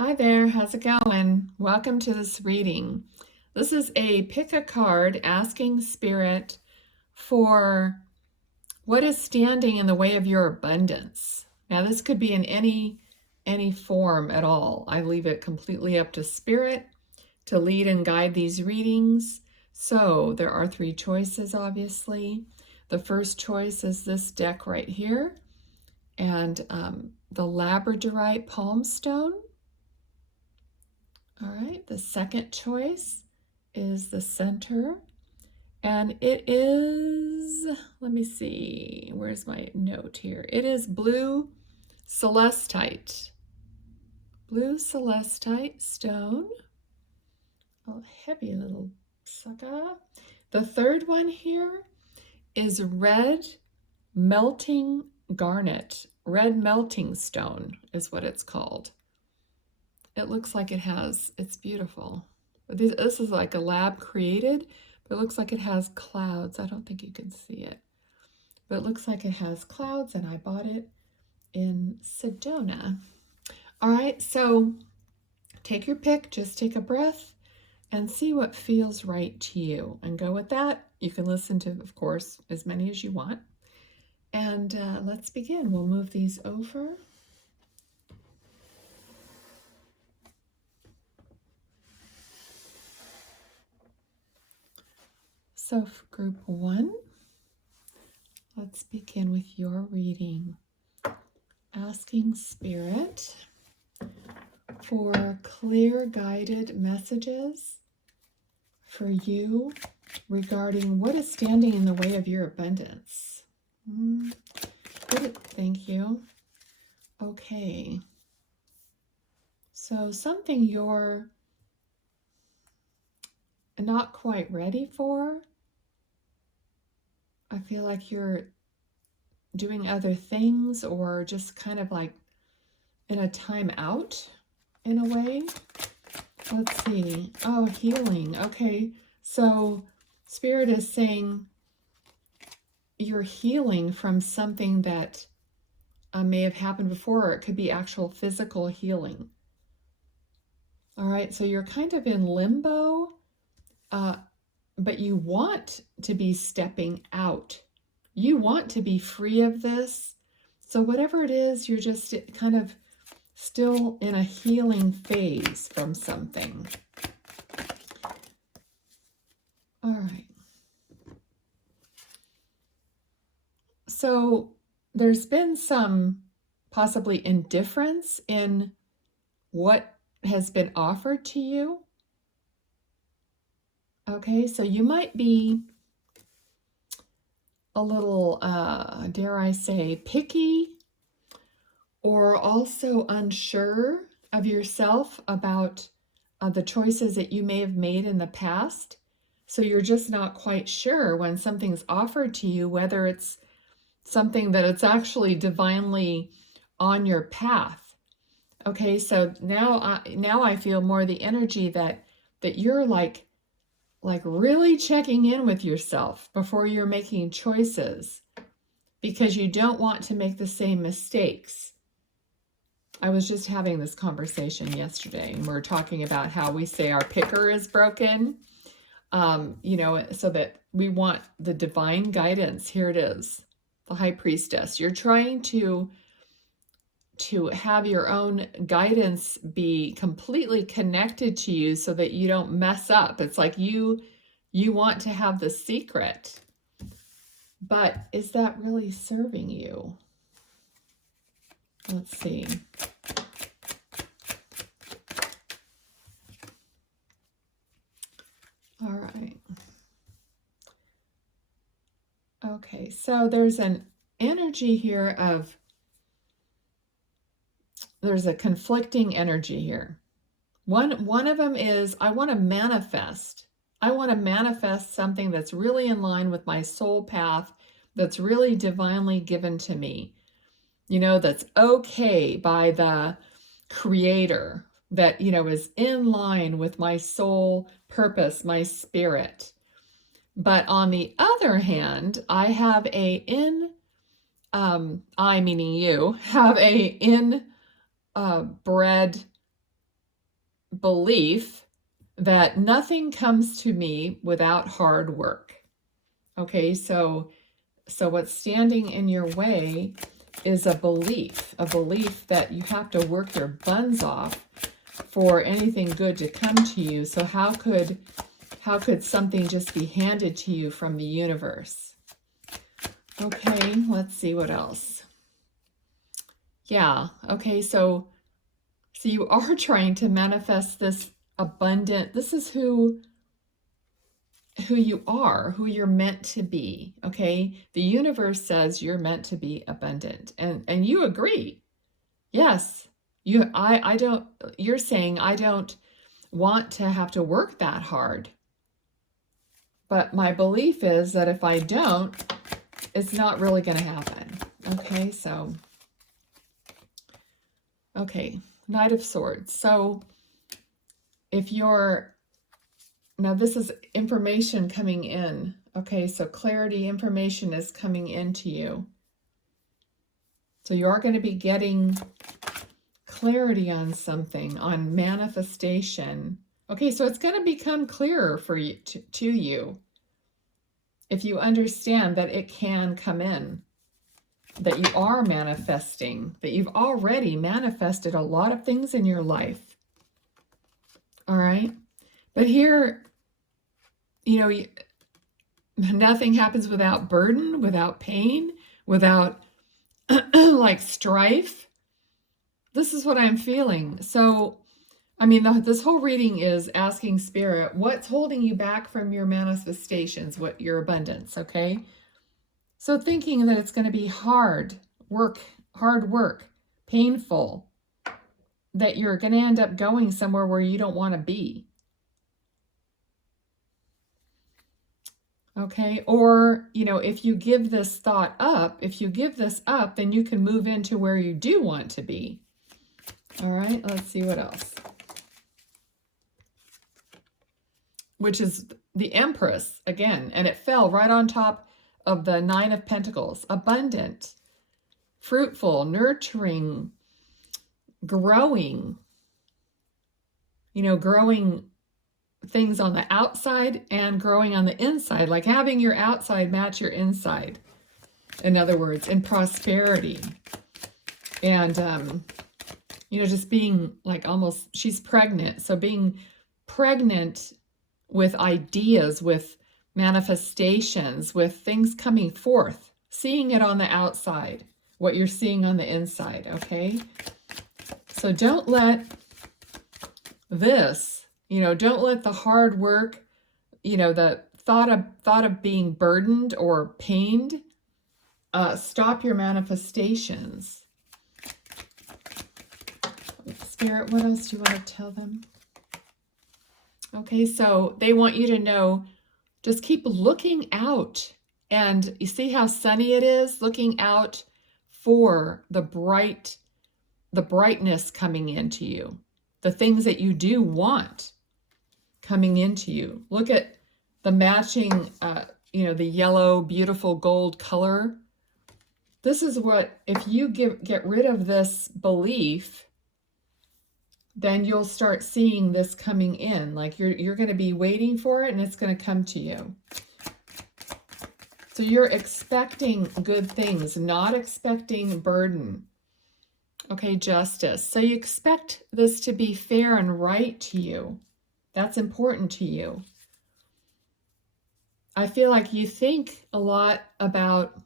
Hi there, how's it going? Welcome to this reading. This is a pick a card asking Spirit for what is standing in the way of your abundance. Now this could be in any form at all. I leave it completely up to Spirit to lead and guide these readings. So there are three choices, obviously. The first choice is this deck right here, and the labradorite palm stone. All right, the second choice is the center, and it is, let me see, where's my note here? It is blue celestite. Blue celestite stone. Oh, heavy little sucker. The third one here is red melting garnet. Red melting stone is what it's called. It looks like it's beautiful. This is like a lab created, but it looks like it has clouds. I don't think you can see it, but it looks like it has clouds, and I bought it in Sedona. All right, so take your pick, just take a breath and see what feels right to you and go with that. You can listen to, of course, as many as you want. And let's begin. We'll move these over. So for group one, let's begin with your reading. Asking Spirit for clear guided messages for you regarding what is standing in the way of your abundance. Good, thank you. Okay. So something you're not quite ready for. I feel like you're doing other things or just kind of like in a time out in a way. Let's see. Oh, healing. Okay. So Spirit is saying you're healing from something that may have happened before, or it could be actual physical healing. All right. So you're kind of in limbo, but you want to be stepping out. You want to be free of this. So whatever it is, you're just kind of still in a healing phase from something. All right. So there's been some possibly indifference in what has been offered to you. Okay, so you might be a little, dare I say, picky, or also unsure of yourself about the choices that you may have made in the past. So you're just not quite sure when something's offered to you, whether it's something that it's actually divinely on your path. Okay, so now I feel more the energy that you're like really checking in with yourself before you're making choices, because you don't want to make the same mistakes. I was just having this conversation yesterday, and we're talking about how we say our picker is broken, so that we want the divine guidance. Here it is, the High Priestess. You're trying to have your own guidance be completely connected to you so that you don't mess up. It's like you want to have the secret, but is that really serving you? Let's see. All right. Okay, so there's an energy here of, there's a conflicting energy here. One of them is, I want to manifest. I want to manifest something that's really in line with my soul path, that's really divinely given to me. That's okay by the Creator, that, is in line with my soul purpose, my spirit. But on the other hand, I have I meaning you, have a inbred belief that nothing comes to me without hard work. Okay, so what's standing in your way is a belief that you have to work your buns off for anything good to come to you. So how could something just be handed to you from the universe? Okay, let's see what else. Yeah, okay, so you are trying to manifest this abundant, this is who you are, who you're meant to be, okay? The universe says you're meant to be abundant, and you agree. Yes, you're saying I don't want to have to work that hard. But my belief is that if I don't, it's not really going to happen. Okay, so, okay, Knight of Swords. So if you're, now this is information coming in. Okay, so clarity, information is coming into you. So you are going to be getting clarity on something, on manifestation. Okay, so it's going to become clearer for you to you if you understand that it can come in, that you are manifesting, that you've already manifested a lot of things in your life. All right, but here, you know, nothing happens without burden, without pain, without like strife. This is what I'm feeling. So, I mean, this whole reading is asking Spirit, what's holding you back from your manifestations, what your abundance, okay? So thinking that it's going to be hard work, painful, that you're going to end up going somewhere where you don't want to be. Okay, or, you know, if you give this thought up, then you can move into where you do want to be. All right, let's see what else. Which is the Empress again, and it fell right on top of the Nine of Pentacles. Abundant, fruitful, nurturing, growing. You know, growing things on the outside and growing on the inside, like having your outside match your inside. In other words, in prosperity. And, you know, just being like almost, she's pregnant. So being pregnant with ideas, with manifestations, with things coming forth, seeing it on the outside, what you're seeing on the inside, okay? So don't let this, you know, don't let the hard work, you know, the thought of being burdened or pained stop your manifestations. Spirit, what else do you want to tell them? Okay, so they want you to know, just keep looking out. And you see how sunny it is? Looking out for the brightness coming into you. The things that you do want coming into you. Look at the matching, you know, the yellow, beautiful gold color. This is what, if you get rid of this belief, then you'll start seeing this coming in. Like you're going to be waiting for it and it's going to come to you. So you're expecting good things, not expecting burden. Okay, justice. So you expect this to be fair and right to you. That's important to you. I feel like you think a lot about,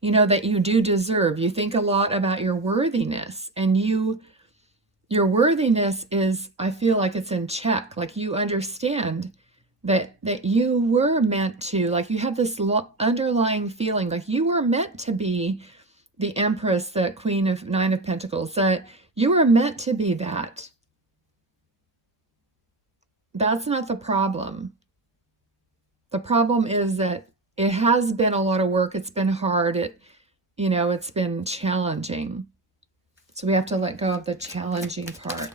you know, that you do deserve. You think a lot about your worthiness, and your worthiness is, I feel like it's in check. Like you understand that you were meant to, like you have this underlying feeling like you were meant to be the Empress, the Queen of Nine of Pentacles, that you were meant to be that. That's not the problem. The problem is that it has been a lot of work. It's been hard. It's been challenging. So we have to let go of the challenging part.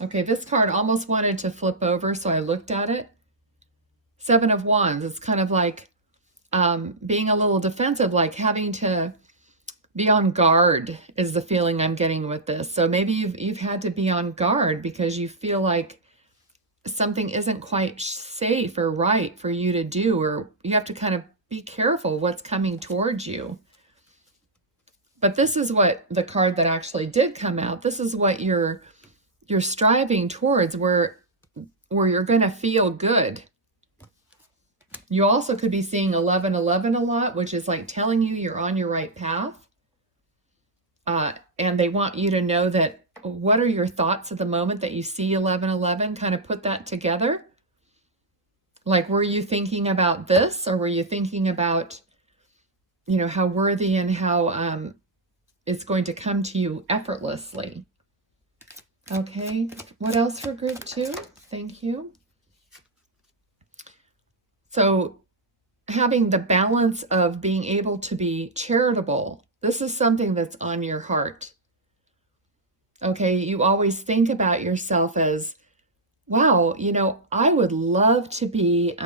Okay, this card almost wanted to flip over, so I looked at it. Seven of Wands. It's kind of like being a little defensive, like having to Be on guard is the feeling I'm getting with this. So maybe you've had to be on guard because you feel like something isn't quite safe or right for you to do, or you have to kind of be careful what's coming towards you. But this is what the card that actually did come out. This is what you're striving towards, where you're going to feel good. You also could be seeing 1111 a lot, which is like telling you you're on your right path. And they want you to know that, what are your thoughts at the moment that you see 1111? Kind of put that together. Like, were you thinking about this, or were you thinking about, how worthy and how it's going to come to you effortlessly? Okay, what else for group 2? Thank you. So having the balance of being able to be charitable, this is something that's on your heart. Okay, you always think about yourself as, wow, I would love to be,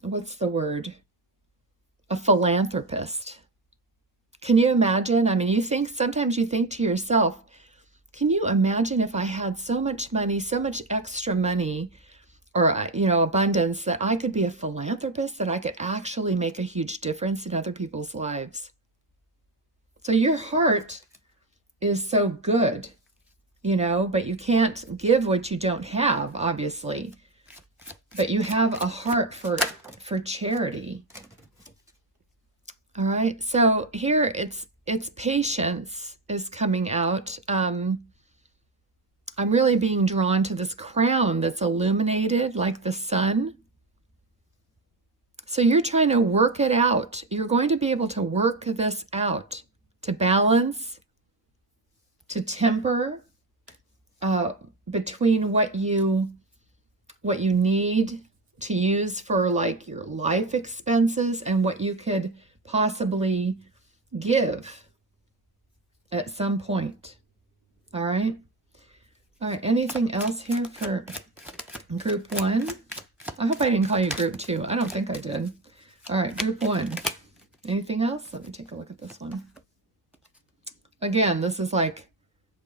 what's the word? A philanthropist. Can you imagine? I mean, sometimes you think to yourself, can you imagine if I had so much money, so much extra money, or, abundance, that I could be a philanthropist, that I could actually make a huge difference in other people's lives? So your heart is so good, but you can't give what you don't have, obviously. But you have a heart for charity. All right, so here it's patience is coming out. I'm really being drawn to this crown that's illuminated like the sun. So you're trying to work it out. You're going to be able to work this out, to balance, to temper between what you need to use for like your life expenses and what you could possibly give at some point. All right. All right, anything else here for group 1? I hope I didn't call you group 2. I don't think I did. All right, group 1. Anything else? Let me take a look at this one. Again, this is like,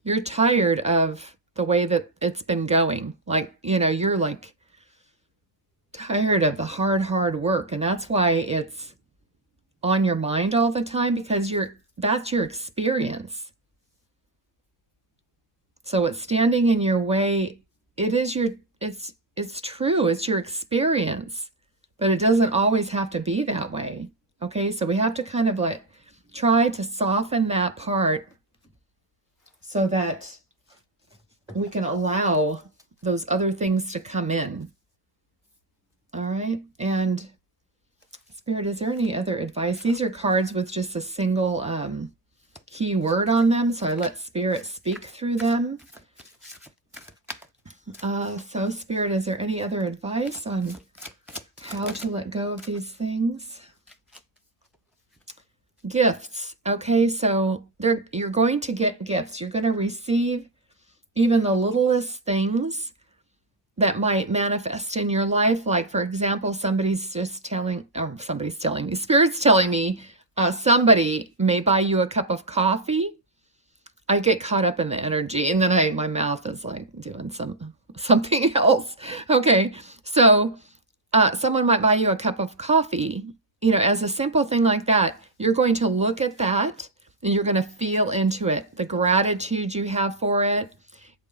you're tired of the way that it's been going. Like, you're like tired of the hard work. And that's why it's on your mind all the time, because that's your experience. So what's standing in your way, it's true, it's your experience, but it doesn't always have to be that way. Okay, so we have to kind of like try to soften that part so that we can allow those other things to come in. All right, and Spirit, is there any other advice? These are cards with just a single key word on them, so I let Spirit speak through them. So Spirit, is there any other advice on how to let go of these things? Gifts. Okay, so you're going to get gifts. You're going to receive even the littlest things that might manifest in your life. Like, for example, Spirit's telling me, somebody may buy you a cup of coffee. I get caught up in the energy, and then my mouth is like doing something else. Okay, so someone might buy you a cup of coffee. As a simple thing like that, you're going to look at that and you're going to feel into it, the gratitude you have for it,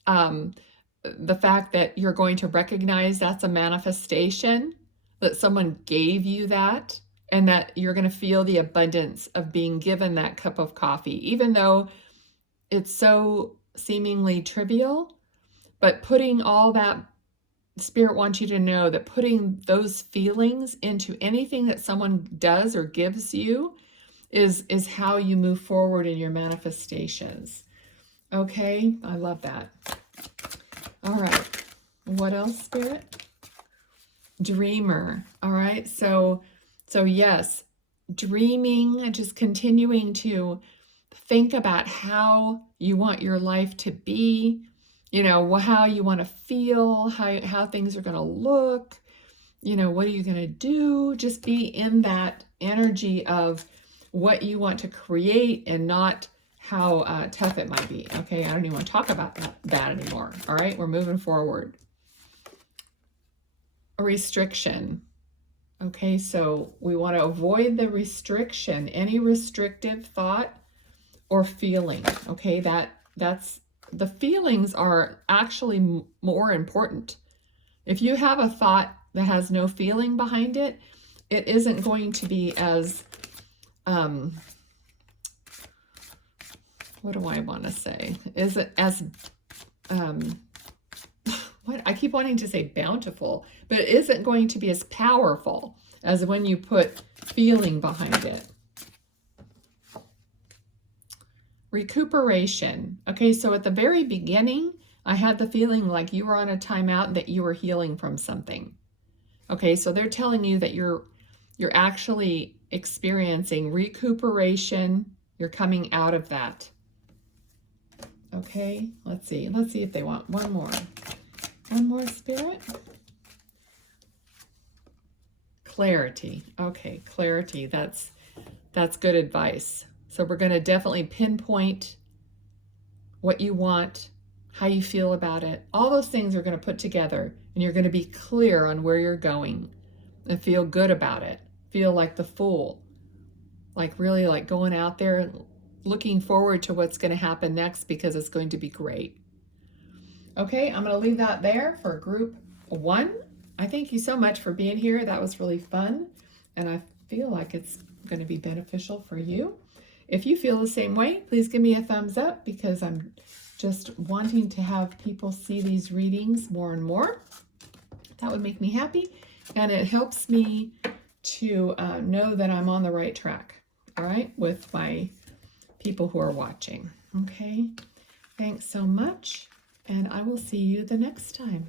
the fact that you're going to recognize that's a manifestation, that someone gave you that, and that you're going to feel the abundance of being given that cup of coffee, even though it's so seemingly trivial. But putting all that, Spirit wants you to know that putting those feelings into anything that someone does or gives you is how you move forward in your manifestations. Okay, I love that. All right, what else, Spirit? Dreamer. All right, so yes, dreaming and just continuing to think about how you want your life to be, how you want to feel, how things are going to look, what are you going to do? Just be in that energy of what you want to create, and not how tough it might be. Okay, I don't even want to talk about that anymore. All right, we're moving forward. A restriction. Okay, so we want to avoid the restriction, any restrictive thought or feeling. Okay, that's the feelings are actually more important. If you have a thought that has no feeling behind it, it isn't going to be as what do I want to say? Is it as what I keep wanting to say bountiful, but it isn't going to be as powerful as when you put feeling behind it. Recuperation. Okay, so at the very beginning, I had the feeling like you were on a timeout, that you were healing from something. Okay, so they're telling you that you're actually experiencing recuperation. You're coming out of that. Okay, let's see if they want one more. One more, Spirit. Clarity. Okay, clarity. That's good advice. So we're going to definitely pinpoint what you want, how you feel about it. All those things are going to put together, and you're going to be clear on where you're going and feel good about it. Feel like the fool. Like really like going out there looking forward to what's going to happen next, because it's going to be great. Okay, I'm going to leave that there for group 1. I thank you so much for being here. That was really fun, and I feel like it's going to be beneficial for you. If you feel the same way, please give me a thumbs up, because I'm just wanting to have people see these readings more and more. That would make me happy, and it helps me to know that I'm on the right track, all right, with my people who are watching. Okay, thanks so much, and I will see you the next time.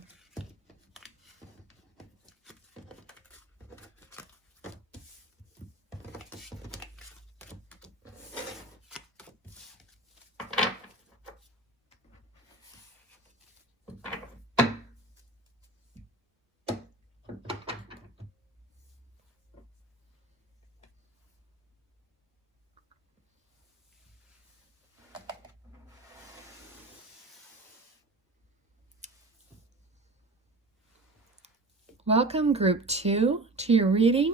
Welcome, group 2, to your reading.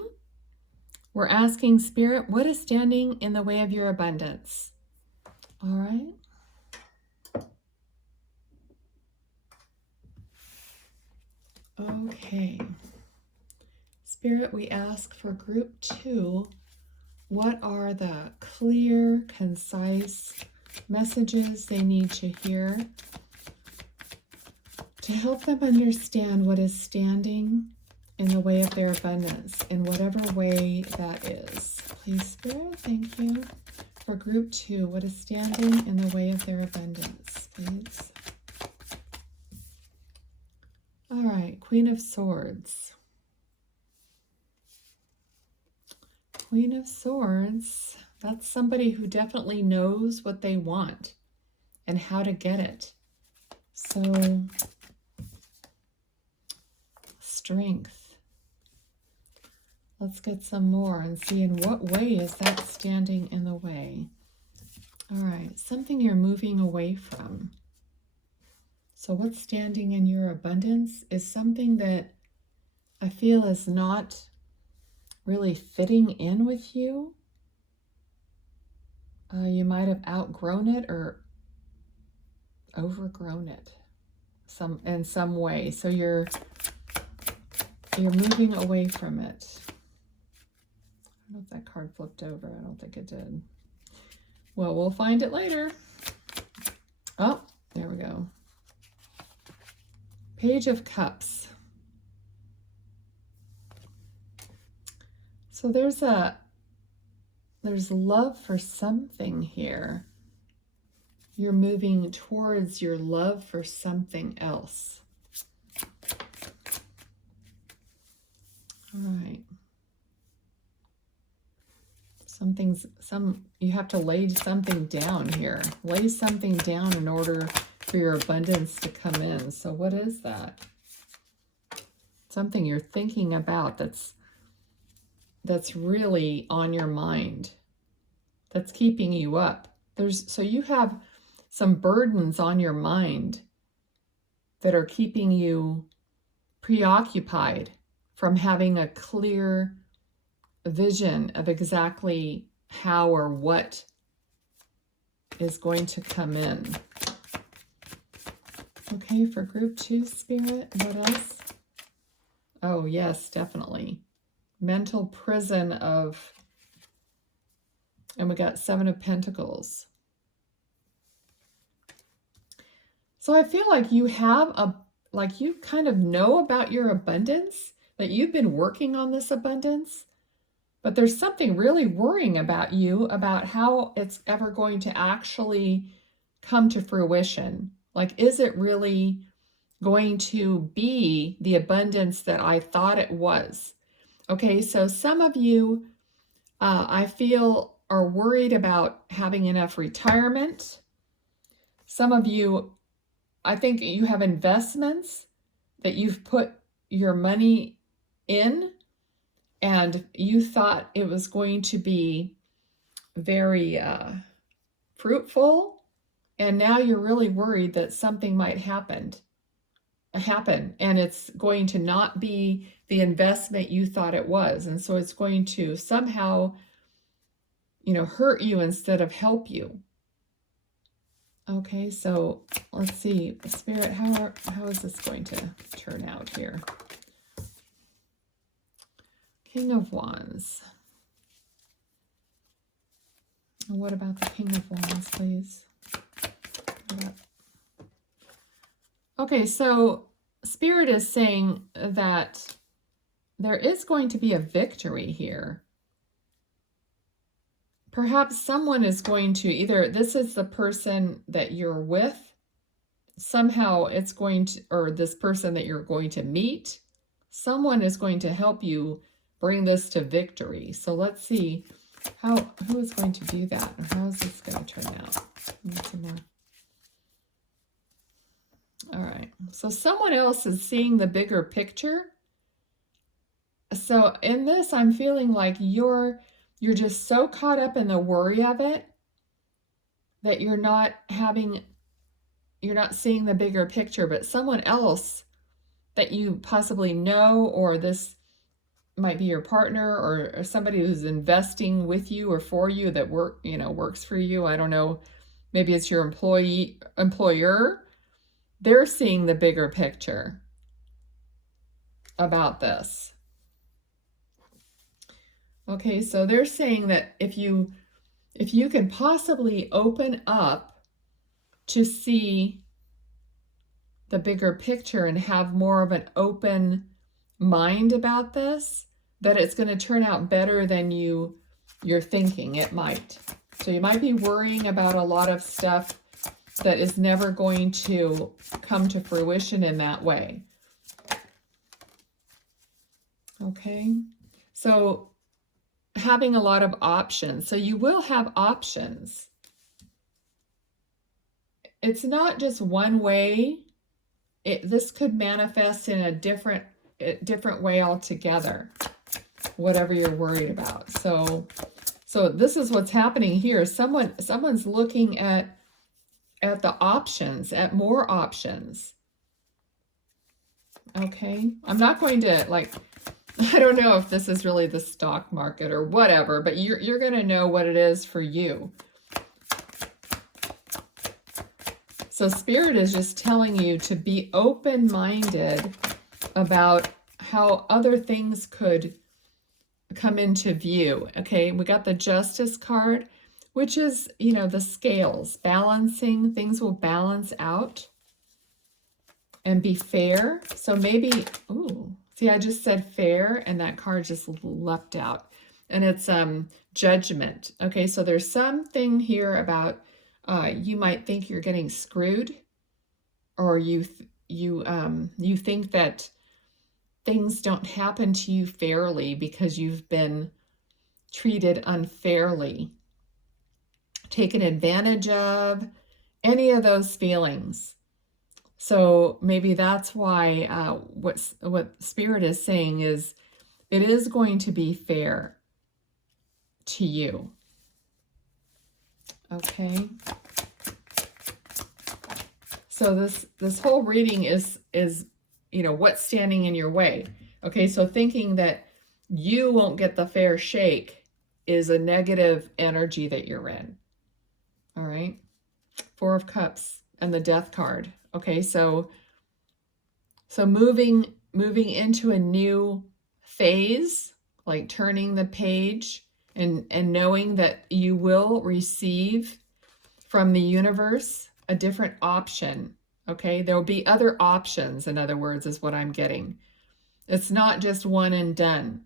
We're asking Spirit, what is standing in the way of your abundance? All right. Okay. Spirit, we ask for group 2, what are the clear, concise messages they need to hear to help them understand what is standing in the way of their abundance, in whatever way that is. Please, Spirit, thank you. For group 2, what is standing in the way of their abundance, please? All right, Queen of Swords. Queen of Swords, that's somebody who definitely knows what they want and how to get it. So, strength. Let's get some more and see in what way is that standing in the way. All right, something you're moving away from. So what's standing in your abundance is something that I feel is not really fitting in with you. You might have outgrown it or overgrown it in some way. So you're moving away from it. I don't know if that card flipped over. I don't think it did. Well, we'll find it later. Oh, there we go. Page of Cups. So there's love for something here. You're moving towards your love for something else. All right. You have to lay something down here. Lay something down in order for your abundance to come in. So what is that? Something you're thinking about that's really on your mind, that's keeping you up. So you have some burdens on your mind that are keeping you preoccupied from having a clear vision of exactly how or what is going to come in. Okay, for group 2, Spirit, what else? Oh, yes, definitely. Mental prison of, and we got 7 of Pentacles. So I feel like you have like you kind of know about your abundance, that you've been working on this abundance, but there's something really worrying about you about how it's ever going to actually come to fruition. Like, is it really going to be the abundance that I thought it was? Okay, so some of you, I feel, are worried about having enough retirement. Some of you, I think you have investments that you've put your money in, and you thought it was going to be very fruitful, and now you're really worried that something might happen, and it's going to not be the investment you thought it was, and so it's going to somehow, hurt you instead of help you. Okay, so let's see, Spirit, how is this going to turn out here? King of Wands. What about the King of Wands, please? Okay, so Spirit is saying that there is going to be a victory here. Perhaps someone is going to, either this is the person that you're with, somehow it's going to, or this person that you're going to meet, someone is going to help you bring this to victory. So let's see who is going to do that, or how is this going to turn out? All right, so someone else is seeing the bigger picture. So in this, I'm feeling like you're just so caught up in the worry of it that you're not seeing the bigger picture, but someone else that you possibly know, or this might be your partner, or somebody who's investing with you or for you that works for you. I don't know. Maybe it's your employer. They're seeing the bigger picture about this. Okay, so they're saying that if you can possibly open up to see the bigger picture and have more of an open mind about this, that it's going to turn out better than you're thinking it might. So you might be worrying about a lot of stuff that is never going to come to fruition in that way. Okay, so having a lot of options. So you will have options. It's not just one way. This could manifest in a different way altogether, whatever you're worried about. So this is what's happening here. Someone's looking at the options, at more options. Okay, I'm not going to I don't know if this is really the stock market or whatever, but you're going to know what it is for you. So Spirit is just telling you to be open-minded about how other things could come into view. Okay, we got the Justice card, which is, the scales, balancing. Things will balance out and be fair. So maybe, see, I just said fair, and that card just leapt out. And it's judgment. Okay, so there's something here about you might think you're getting screwed, or you think that things don't happen to you fairly because you've been treated unfairly, taken advantage of, any of those feelings. So maybe that's why what Spirit is saying is it is going to be fair to you. Okay. So this whole reading is what's standing in your way. Okay, so thinking that you won't get the fair shake is a negative energy that you're in. All right. Four of Cups and the Death card. Okay, so moving into a new phase, like turning the page and knowing that you will receive from the universe a different option. Okay, there will be other options, in other words, is what I'm getting. It's not just one and done.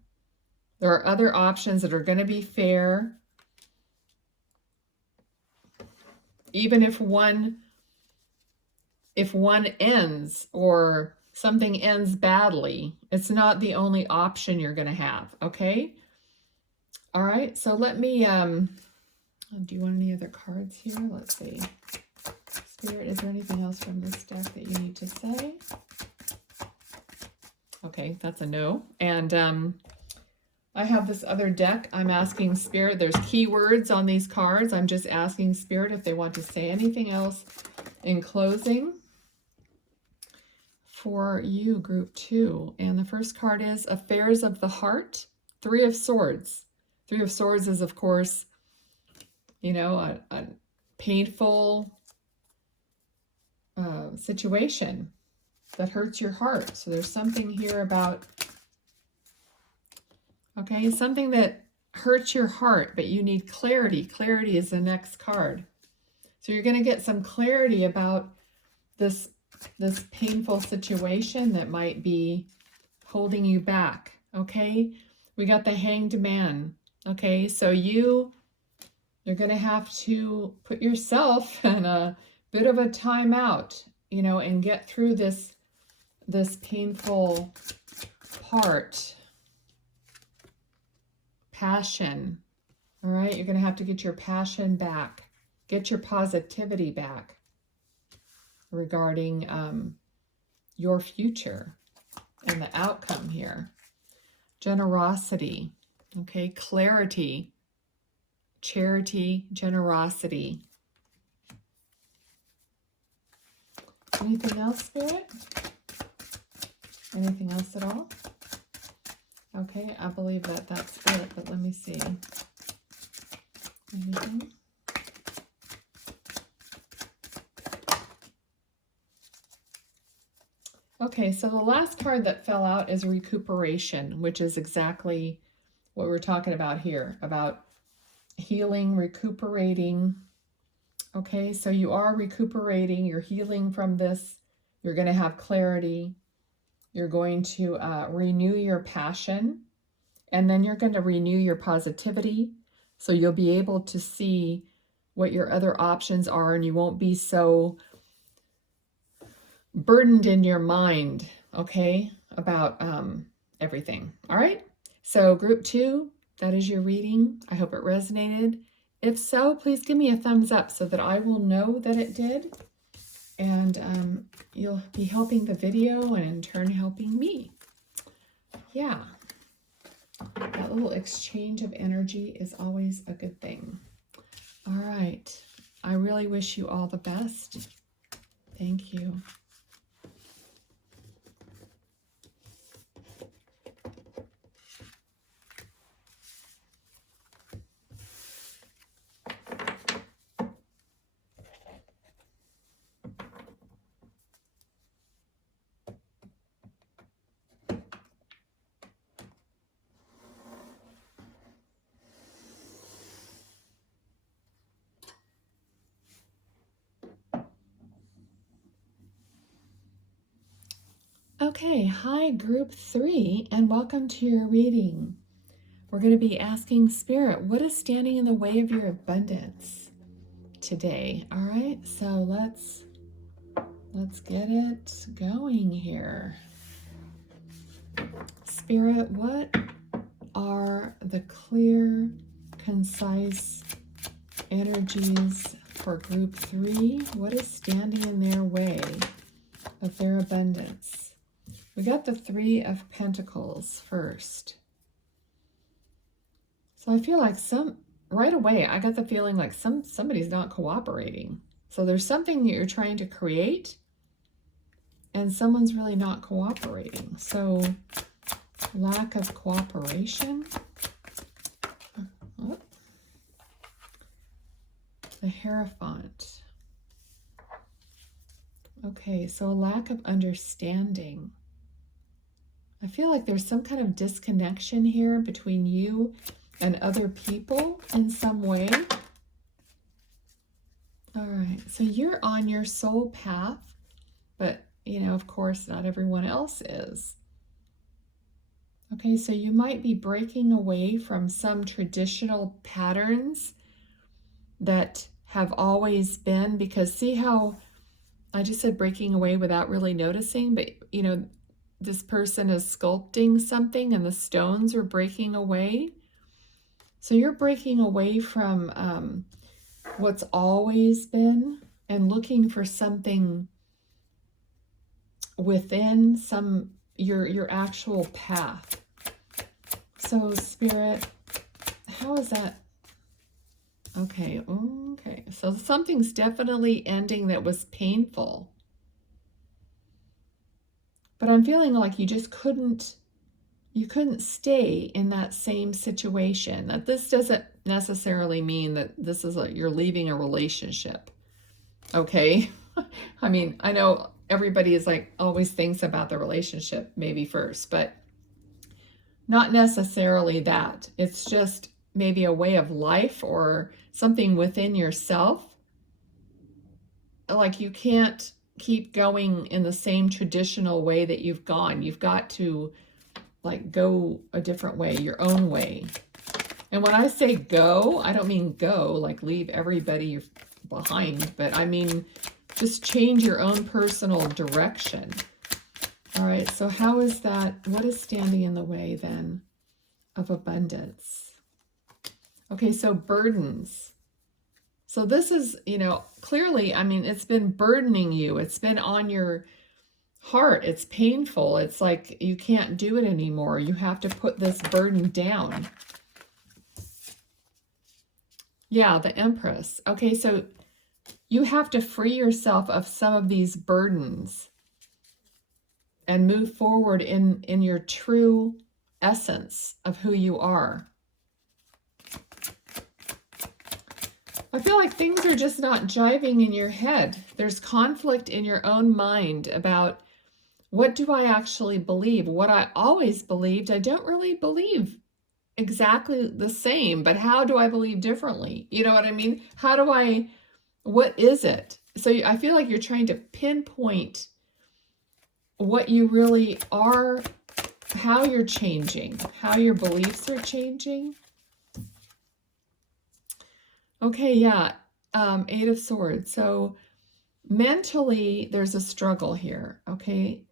There are other options that are going to be fair. Even if one ends or something ends badly, it's not the only option you're going to have. Okay. All right. So let me, do you want any other cards here? Let's see. Spirit, is there anything else from this deck that you need to say? Okay, that's a no. And I have this other deck. I'm asking Spirit, there's keywords on these cards. I'm just asking Spirit if they want to say anything else in closing for you, group 2. And the first card is Affairs of the Heart, Three of Swords. Three of Swords is, of course, a painful situation that hurts your heart. So there's something here about, okay, something that hurts your heart, but you need clarity. Clarity is the next card. So you're going to get some clarity about this painful situation that might be holding you back. Okay, we got the Hanged Man. Okay, so you're going to have to put yourself in a bit of a timeout, and get through this painful part. Passion. All right, you're going to have to get your passion back, get your positivity back regarding your future and the outcome here. Generosity. Okay, clarity, charity, generosity. Anything else, Spirit? Anything else at all? Okay, I believe that's it, but let me see. Anything? Okay, so the last card that fell out is recuperation, which is exactly what we're talking about here, about healing, recuperating. Okay, so you are recuperating, you're healing from this, you're going to have clarity, you're going to renew your passion, and then you're going to renew your positivity, so you'll be able to see what your other options are, and you won't be so burdened in your mind, okay, about everything. All right, so group 2, that is your reading. I hope it resonated. If so, please give me a thumbs up so that I will know that it did. And you'll be helping the video and in turn helping me. Yeah, that little exchange of energy is always a good thing. All right, I really wish you all the best. Thank you. Okay, hi group 3, and welcome to your reading. We're going to be asking Spirit, what is standing in the way of your abundance today? All right, so let's get it going here. Spirit, what are the clear, concise energies for group 3? What is standing in their way of their abundance? We got the 3 of Pentacles first. So I feel like right away, I got the feeling like somebody's not cooperating. So there's something that you're trying to create and someone's really not cooperating. So lack of cooperation. Oh, the Hierophant. Okay, so a lack of understanding. I feel like there's some kind of disconnection here between you and other people in some way. All right, so you're on your soul path, but, you know, of course, not everyone else is. Okay, so you might be breaking away from some traditional patterns that have always been, because see how I just said breaking away without really noticing, but, you know, this person is sculpting something and the stones are breaking away. So you're breaking away from what's always been and looking for something within your actual path. So Spirit, how is that? Okay, so something's definitely ending that was painful. But I'm feeling like you just couldn't stay in that same situation. That this doesn't necessarily mean that this is you're leaving a relationship. Okay? I mean, I know everybody is like always thinks about the relationship maybe first, but not necessarily that. It's just maybe a way of life or something within yourself. Like you can't keep going in the same traditional way that you've gone. You've got to like go a different way, your own way. And when I say go, I don't mean go, like leave everybody behind, but I mean just change your own personal direction. All right, so how is that? What is standing in the way then of abundance? Okay, so burdens. So this is, you know, clearly, I mean, it's been burdening you. It's been on your heart. It's painful. It's like you can't do it anymore. You have to put this burden down. Yeah, the Empress. Okay, so you have to free yourself of some of these burdens and move forward in your true essence of who you are. I feel like things are just not jiving in your head. There's conflict in your own mind about what do I actually believe? What I always believed, I don't really believe exactly the same, but how do I believe differently? You know what I mean? What is it? So I feel like you're trying to pinpoint what you really are, how you're changing, how your beliefs are changing. Okay, yeah, Eight of Swords. So mentally, there's a struggle here, okay?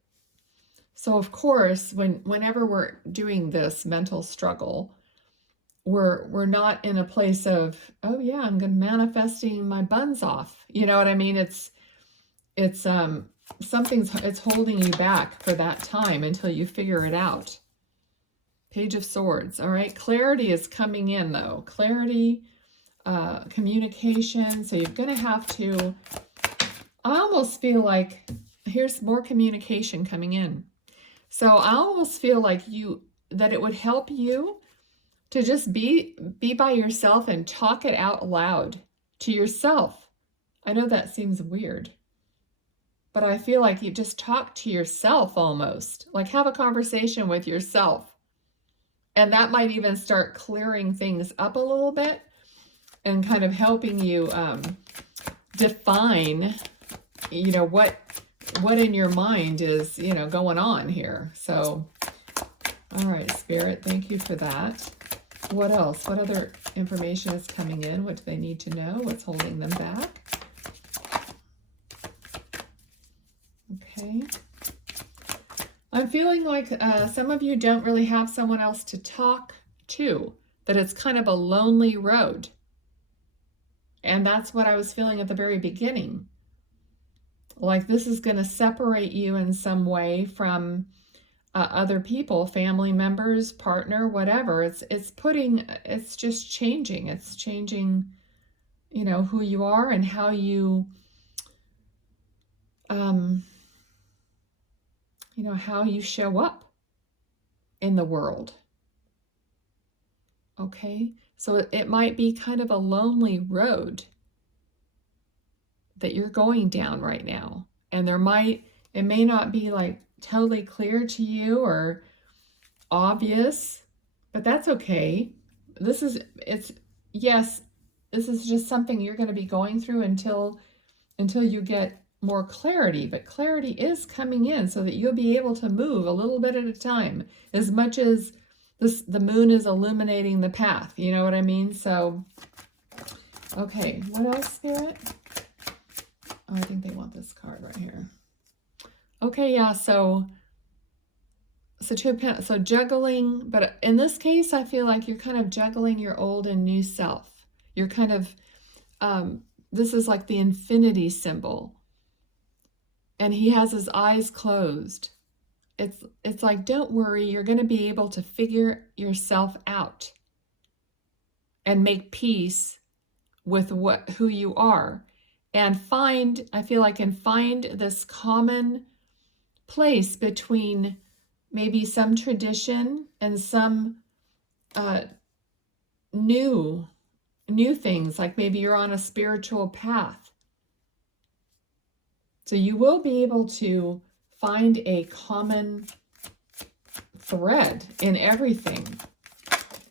So of course, whenever we're doing this mental struggle, we're not in a place of, oh yeah, I'm going to manifesting my buns off. You know what I mean? It's it's holding you back for that time until you figure it out. Page of Swords. All right, clarity is coming in though. Clarity, communication. So you're going to have to, I almost feel like here's more communication coming in. So I almost feel like that it would help you to just be by yourself and talk it out loud to yourself. I know that seems weird, but I feel like you just talk to yourself almost, like have a conversation with yourself. And that might even start clearing things up a little bit and kind of helping you define, you know, what in your mind is, you know, going on here. So, all right, Spirit, thank you for that. What else? What other information is coming in? What do they need to know? What's holding them back? Okay. I'm feeling like some of you don't really have someone else to talk to, that it's kind of a lonely road. And that's what I was feeling at the very beginning. Like this is going to separate you in some way from other people, family members, partner, whatever. It's just changing. It's changing, who you are and how you, how you show up in the world. Okay, so it might be kind of a lonely road that you're going down right now, and it may not be like totally clear to you or obvious, but that's okay. Yes, this is just something you're going to be going through until you get more clarity, but clarity is coming in so that you'll be able to move a little bit at a time, as much as the moon is illuminating the path. You know what I mean? So, okay, what else, Spirit? Oh, I think they want this card right here. Okay, yeah, so juggling, but in this case, I feel like you're kind of juggling your old and new self. You're kind of, this is like the infinity symbol. And he has his eyes closed. It's like, don't worry, you're going to be able to figure yourself out and make peace with who you are, and find this common place between maybe some tradition and some new things, like maybe you're on a spiritual path. So you will be able to find a common thread in everything.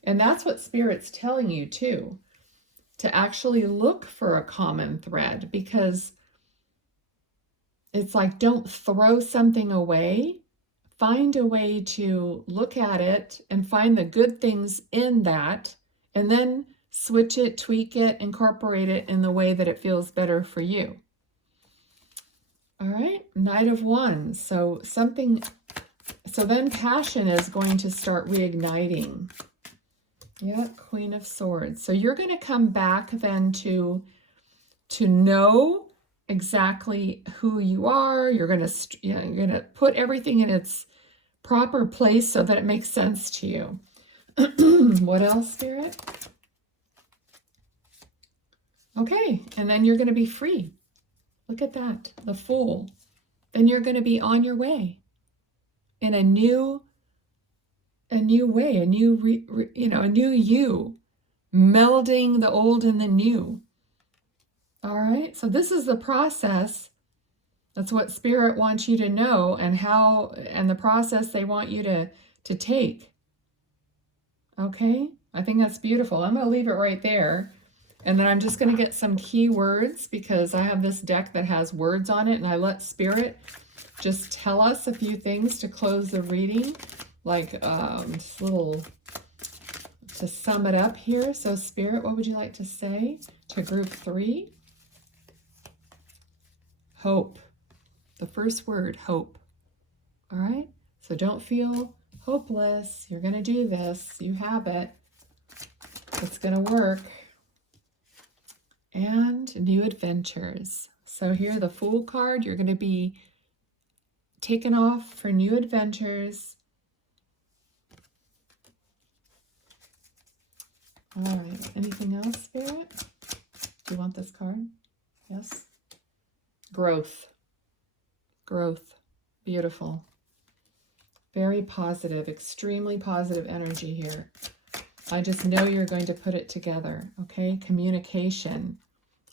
And that's what Spirit's telling you too, to actually look for a common thread, because it's like, don't throw something away. Find a way to look at it and find the good things in that, and then switch it, tweak it, incorporate it in the way that it feels better for you. All right, Knight of Wands. So then passion is going to start reigniting. Yeah, Queen of Swords. So you're going to come back then to know exactly who you are. You're going to put everything in its proper place so that it makes sense to you. What else, Spirit? Okay, and then you're going to be free. Look at that, the Fool. Then you're going to be on your way in a new way, a new you, melding the old and the new. All right, so this is the process. That's what Spirit wants you to know, and the process they want you to take. Okay, I think that's beautiful. I'm going to leave it right there. And then I'm just going to get some key words, because I have this deck that has words on it, and I let Spirit just tell us a few things to close the reading, like just a little to sum it up here. So Spirit, what would you like to say to group 3? Hope. The first word, hope. All right, so don't feel hopeless. You're going to do this. You have it. It's going to work. And new adventures. So here, the Fool card, you're going to be taken off for new adventures. All right, anything else, Spirit? Do you want this card? Yes. Growth. Growth. Beautiful. Very positive, extremely positive energy here. I just know you're going to put it together, okay? Communication.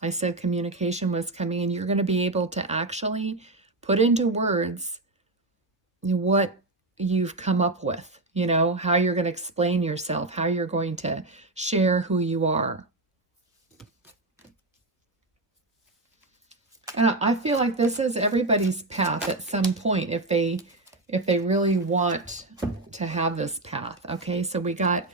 I said communication was coming, and you're going to be able to actually put into words what you've come up with, how you're going to explain yourself, how you're going to share who you are. And I feel like this is everybody's path at some point, if they really want to have this path, okay? So we got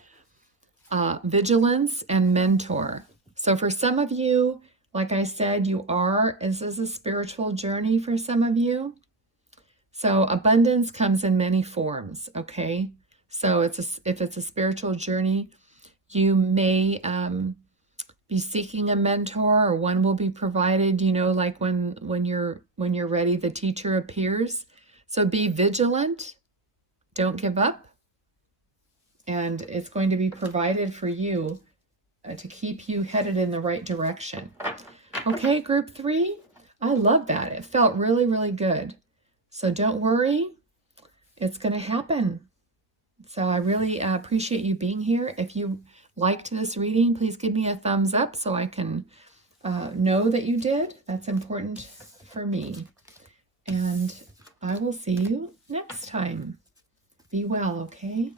vigilance and mentor. So for some of you, like I said, this is a spiritual journey for some of you. So abundance comes in many forms, okay? So if it's a spiritual journey, you may be seeking a mentor, or one will be provided, like when you're ready, the teacher appears. So be vigilant Don't give up. And it's going to be provided for you to keep you headed in the right direction. Okay, group 3, I love that. It felt really, really good. So don't worry, it's going to happen. So I really appreciate you being here. If you liked this reading, please give me a thumbs up so I can know that you did. That's important for me. And I will see you next time. Be well, okay?